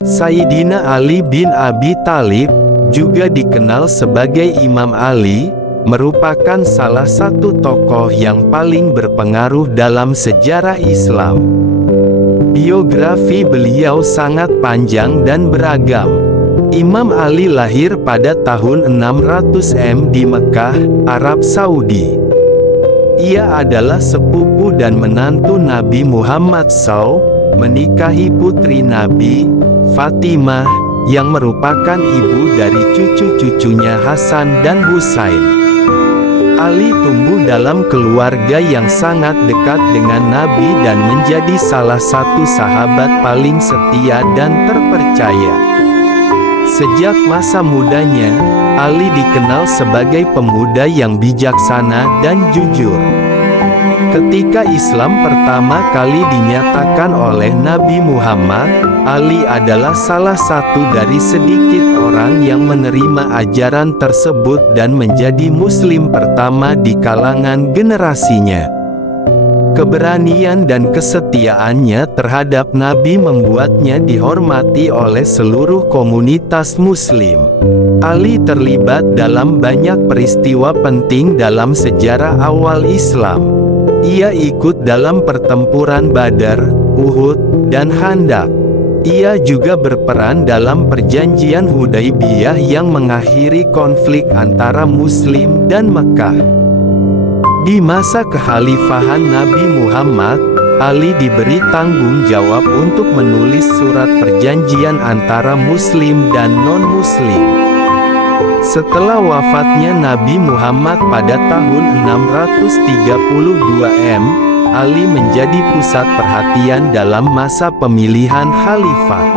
Sayyidina Ali bin Abi Thalib, juga dikenal sebagai Imam Ali, merupakan salah satu tokoh yang paling berpengaruh dalam sejarah Islam. Biografi beliau sangat panjang dan beragam. Imam Ali lahir pada tahun 600 di Mekah, Arab Saudi. Ia adalah sepupu dan menantu Nabi Muhammad SAW, menikahi putri Nabi, Fatimah, yang merupakan ibu dari cucu-cucunya Hasan dan Husain. Ali tumbuh dalam keluarga yang sangat dekat dengan Nabi dan menjadi salah satu sahabat paling setia dan terpercaya. Sejak masa mudanya, Ali dikenal sebagai pemuda yang bijaksana dan jujur. Ketika Islam pertama kali dinyatakan oleh Nabi Muhammad, Ali adalah salah satu dari sedikit orang yang menerima ajaran tersebut dan menjadi Muslim pertama di kalangan generasinya. Keberanian dan kesetiaannya terhadap Nabi membuatnya dihormati oleh seluruh komunitas Muslim. Ali terlibat dalam banyak peristiwa penting dalam sejarah awal Islam. Ia ikut dalam pertempuran Badar, Uhud, dan Khandaq. Ia juga berperan dalam perjanjian Hudaybiyah yang mengakhiri konflik antara Muslim dan Mekah. Di masa kekhalifahan Nabi Muhammad, Ali diberi tanggung jawab untuk menulis surat perjanjian antara Muslim dan non-Muslim. Setelah wafatnya Nabi Muhammad pada tahun 632 Ali menjadi pusat perhatian dalam masa pemilihan khalifah.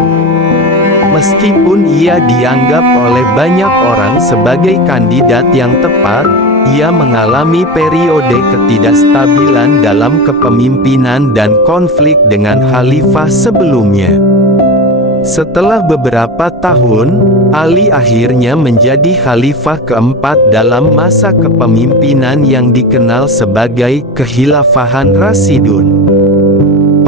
Meskipun ia dianggap oleh banyak orang sebagai kandidat yang tepat, ia mengalami periode ketidakstabilan dalam kepemimpinan dan konflik dengan khalifah sebelumnya. Setelah beberapa tahun, Ali akhirnya menjadi khalifah keempat dalam masa kepemimpinan yang dikenal sebagai Kekhilafahan Rasyidun.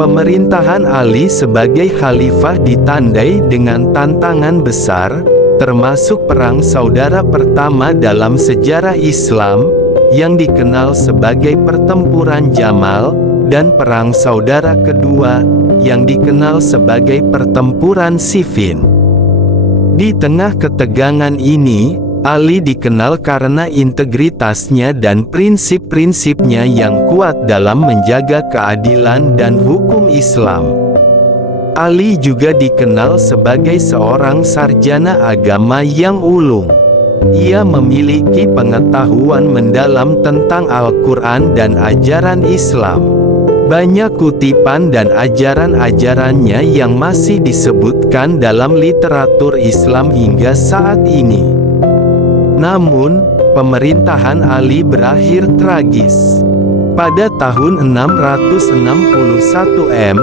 Pemerintahan Ali sebagai khalifah ditandai dengan tantangan besar, termasuk Perang Saudara Pertama dalam sejarah Islam, yang dikenal sebagai Pertempuran Jamal, dan Perang Saudara Kedua, yang dikenal sebagai Pertempuran Siffin. Di tengah ketegangan ini, Ali dikenal karena integritasnya dan prinsip-prinsipnya yang kuat dalam menjaga keadilan dan hukum Islam. Ali juga dikenal sebagai seorang sarjana agama yang ulung. Ia memiliki pengetahuan mendalam tentang Al-Quran dan ajaran Islam. Banyak kutipan dan ajaran-ajarannya yang masih disebutkan dalam literatur Islam hingga saat ini. Namun, pemerintahan Ali berakhir tragis. Pada tahun 661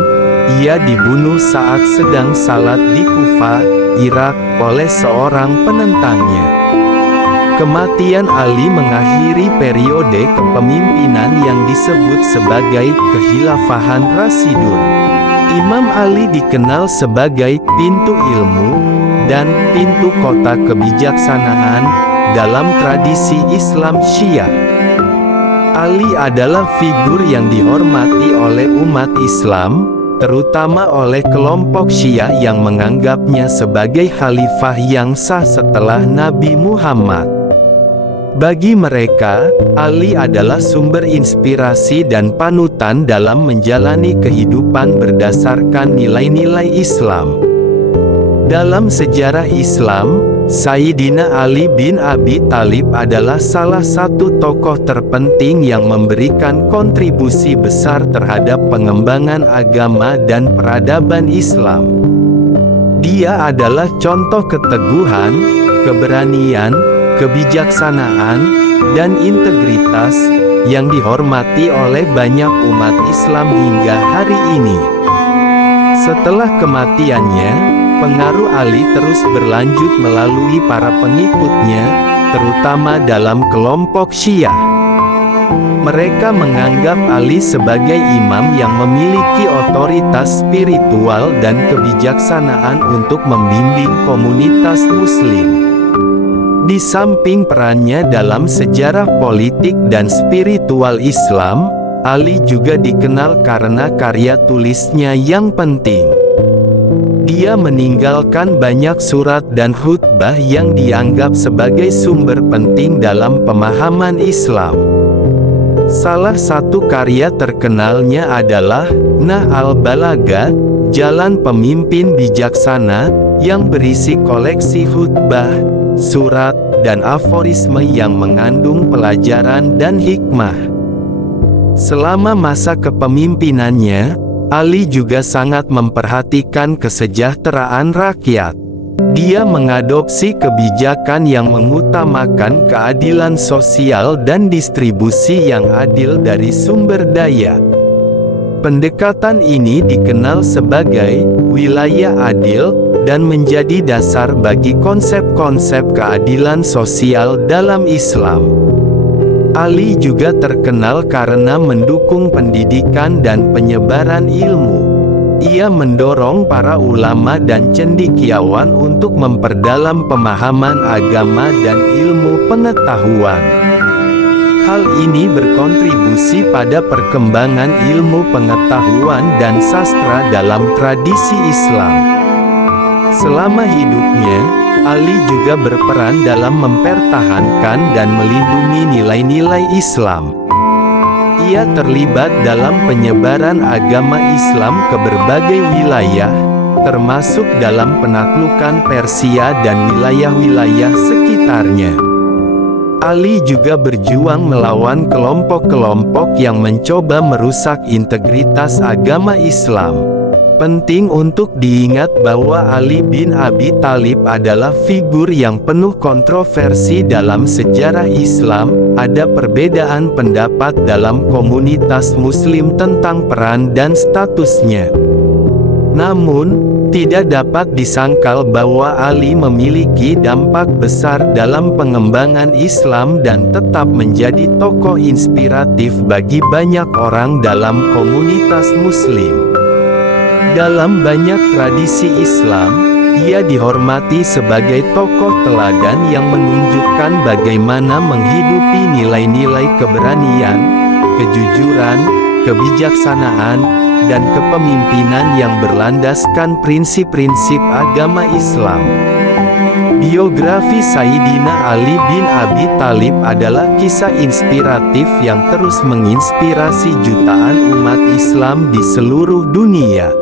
ia dibunuh saat sedang salat di Kufah, Irak, oleh seorang penentangnya. Kematian Ali mengakhiri periode kepemimpinan yang disebut sebagai Kekhilafahan Rasyidun. Imam Ali dikenal sebagai pintu ilmu dan pintu kota kebijaksanaan dalam tradisi Islam Syiah. Ali adalah figur yang dihormati oleh umat Islam, terutama oleh kelompok Syiah yang menganggapnya sebagai khalifah yang sah setelah Nabi Muhammad. Bagi mereka, Ali adalah sumber inspirasi dan panutan dalam menjalani kehidupan berdasarkan nilai-nilai Islam. Dalam sejarah Islam, Sayyidina Ali bin Abi Thalib adalah salah satu tokoh terpenting yang memberikan kontribusi besar terhadap pengembangan agama dan peradaban Islam. Dia adalah contoh keteguhan, keberanian, kebijaksanaan, dan integritas yang dihormati oleh banyak umat Islam hingga hari ini. Setelah kematiannya, pengaruh Ali terus berlanjut melalui para pengikutnya, terutama dalam kelompok Syiah. Mereka menganggap Ali sebagai imam yang memiliki otoritas spiritual dan kebijaksanaan untuk membimbing komunitas Muslim. Di samping perannya dalam sejarah politik dan spiritual Islam, Ali juga dikenal karena karya tulisnya yang penting. Dia meninggalkan banyak surat dan khutbah yang dianggap sebagai sumber penting dalam pemahaman Islam. Salah satu karya terkenalnya adalah Nah al-Balagha, Jalan Pemimpin Bijaksana, yang berisi koleksi khutbah, surat, dan aforisme yang mengandung pelajaran dan hikmah. Selama masa kepemimpinannya, Ali juga sangat memperhatikan kesejahteraan rakyat. Dia mengadopsi kebijakan yang mengutamakan keadilan sosial dan distribusi yang adil dari sumber daya. Pendekatan ini dikenal sebagai wilayah adil dan menjadi dasar bagi konsep-konsep keadilan sosial dalam Islam. Ali juga terkenal karena mendukung pendidikan dan penyebaran ilmu. Ia mendorong para ulama dan cendekiawan untuk memperdalam pemahaman agama dan ilmu pengetahuan. Hal ini berkontribusi pada perkembangan ilmu pengetahuan dan sastra dalam tradisi Islam. Selama hidupnya, Ali juga berperan dalam mempertahankan dan melindungi nilai-nilai Islam. Ia terlibat dalam penyebaran agama Islam ke berbagai wilayah, termasuk dalam penaklukan Persia dan wilayah-wilayah sekitarnya. Ali juga berjuang melawan kelompok-kelompok yang mencoba merusak integritas agama Islam. Penting untuk diingat bahwa Ali bin Abi Thalib adalah figur yang penuh kontroversi dalam sejarah Islam. Ada perbedaan pendapat dalam komunitas Muslim tentang peran dan statusnya. Namun, tidak dapat disangkal bahwa Ali memiliki dampak besar dalam pengembangan Islam dan tetap menjadi tokoh inspiratif bagi banyak orang dalam komunitas Muslim. Dalam banyak tradisi Islam, ia dihormati sebagai tokoh teladan yang menunjukkan bagaimana menghidupi nilai-nilai keberanian, kejujuran, kebijaksanaan, dan kepemimpinan yang berlandaskan prinsip-prinsip agama Islam. Biografi Sayyidina Ali bin Abi Thalib adalah kisah inspiratif yang terus menginspirasi jutaan umat Islam di seluruh dunia.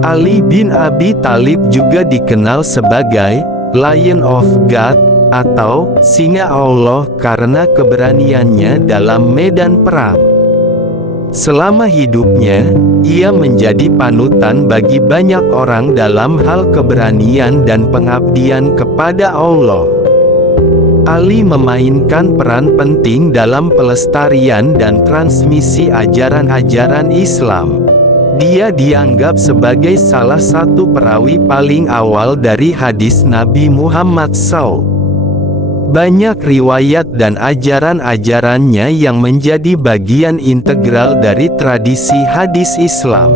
Ali bin Abi Thalib juga dikenal sebagai Lion of God atau Singa Allah karena keberaniannya dalam medan perang. Selama hidupnya, ia menjadi panutan bagi banyak orang dalam hal keberanian dan pengabdian kepada Allah. Ali memainkan peran penting dalam pelestarian dan transmisi ajaran-ajaran Islam. Dia dianggap sebagai salah satu perawi paling awal dari hadis Nabi Muhammad SAW. Banyak riwayat dan ajaran-ajarannya yang menjadi bagian integral dari tradisi hadis Islam.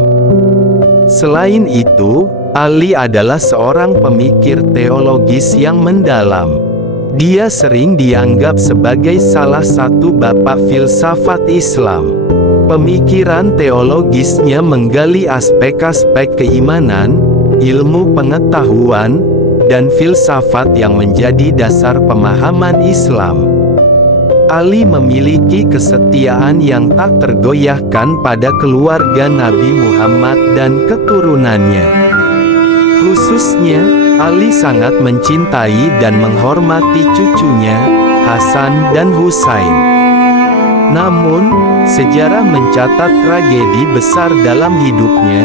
Selain itu, Ali adalah seorang pemikir teologis yang mendalam. Dia sering dianggap sebagai salah satu bapak filsafat Islam. Pemikiran teologisnya menggali aspek-aspek keimanan, ilmu pengetahuan, dan filsafat yang menjadi dasar pemahaman Islam. Ali memiliki kesetiaan yang tak tergoyahkan pada keluarga Nabi Muhammad dan keturunannya. Khususnya, Ali sangat mencintai dan menghormati cucunya, Hasan dan Husain. Namun, sejarah mencatat tragedi besar dalam hidupnya,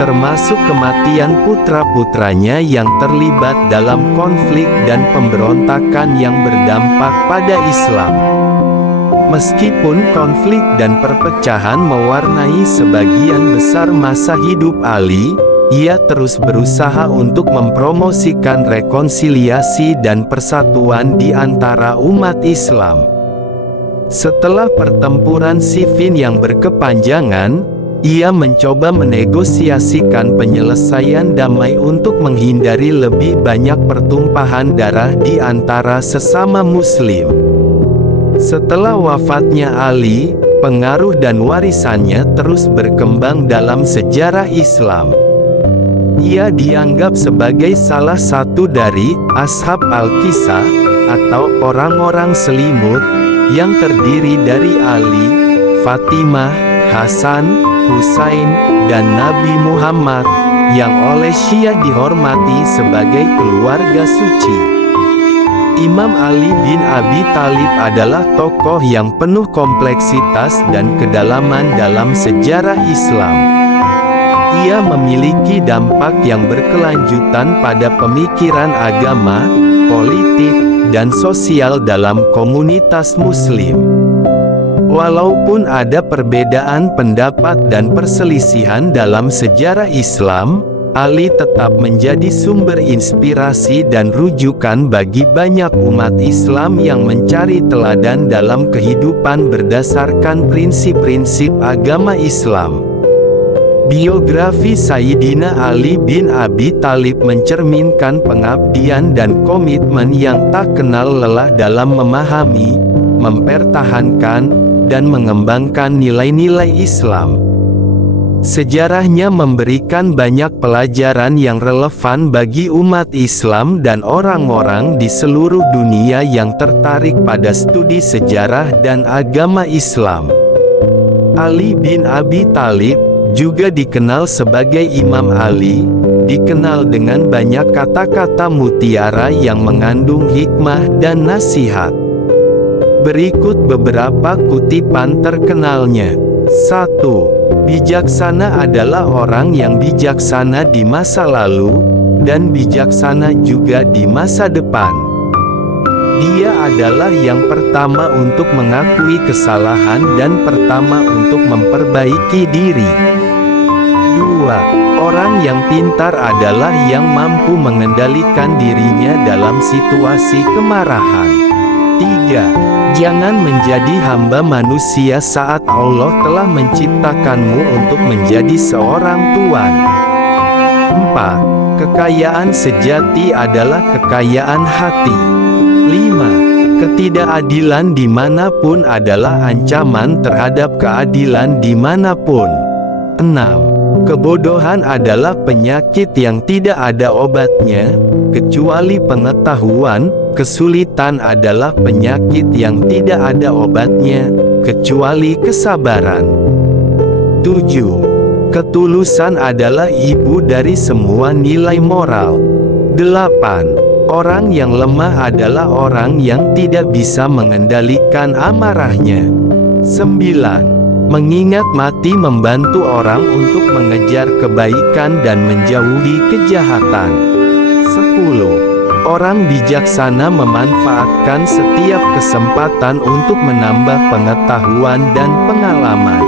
termasuk kematian putra-putranya yang terlibat dalam konflik dan pemberontakan yang berdampak pada Islam. Meskipun konflik dan perpecahan mewarnai sebagian besar masa hidup Ali, ia terus berusaha untuk mempromosikan rekonsiliasi dan persatuan di antara umat Islam. Setelah pertempuran Siffin yang berkepanjangan, ia mencoba menegosiasikan penyelesaian damai untuk menghindari lebih banyak pertumpahan darah di antara sesama Muslim. Setelah wafatnya Ali, pengaruh dan warisannya terus berkembang dalam sejarah Islam. Ia dianggap sebagai salah satu dari Ashab al-Kisah, atau orang-orang selimut, yang terdiri dari Ali, Fatimah, Hasan, Husain, dan Nabi Muhammad, yang oleh Syiah dihormati sebagai keluarga suci. Imam Ali bin Abi Thalib adalah tokoh yang penuh kompleksitas dan kedalaman dalam sejarah Islam. Ia memiliki dampak yang berkelanjutan pada pemikiran agama, politik, dan sosial dalam komunitas Muslim. Walaupun ada perbedaan pendapat dan perselisihan dalam sejarah Islam, Ali tetap menjadi sumber inspirasi dan rujukan bagi banyak umat Islam yang mencari teladan dalam kehidupan berdasarkan prinsip-prinsip agama Islam. Biografi Sayyidina Ali bin Abi Thalib mencerminkan pengabdian dan komitmen yang tak kenal lelah dalam memahami, mempertahankan, dan mengembangkan nilai-nilai Islam. Sejarahnya memberikan banyak pelajaran yang relevan bagi umat Islam dan orang-orang di seluruh dunia yang tertarik pada studi sejarah dan agama Islam. Ali bin Abi Thalib, juga dikenal sebagai Imam Ali, dikenal dengan banyak kata-kata mutiara yang mengandung hikmah dan nasihat. Berikut beberapa kutipan terkenalnya. 1. Bijaksana adalah orang yang bijaksana di masa lalu, dan bijaksana juga di masa depan. Dia adalah yang pertama untuk mengakui kesalahan dan pertama untuk memperbaiki diri. 2. Orang yang pintar adalah yang mampu mengendalikan dirinya dalam situasi kemarahan. 3. Jangan menjadi hamba manusia saat Allah telah menciptakanmu untuk menjadi seorang tuan. 4. Kekayaan sejati adalah kekayaan hati. 5. Ketidakadilan dimanapun adalah ancaman terhadap keadilan dimanapun. 6. Kebodohan adalah penyakit yang tidak ada obatnya, kecuali pengetahuan. Kesulitan adalah penyakit yang tidak ada obatnya, kecuali kesabaran. 7. Ketulusan adalah ibu dari semua nilai moral. 8. Orang yang lemah adalah orang yang tidak bisa mengendalikan amarahnya. 9. Mengingat mati membantu orang untuk mengejar kebaikan dan menjauhi kejahatan. 10. Orang bijaksana memanfaatkan setiap kesempatan untuk menambah pengetahuan dan pengalaman.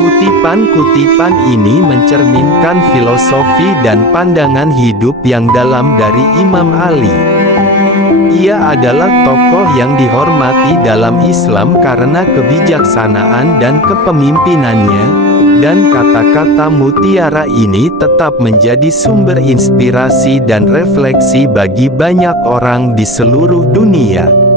Kutipan-kutipan ini mencerminkan filosofi dan pandangan hidup yang dalam dari Imam Ali. Ia adalah tokoh yang dihormati dalam Islam karena kebijaksanaan dan kepemimpinannya, dan kata-kata mutiara ini tetap menjadi sumber inspirasi dan refleksi bagi banyak orang di seluruh dunia.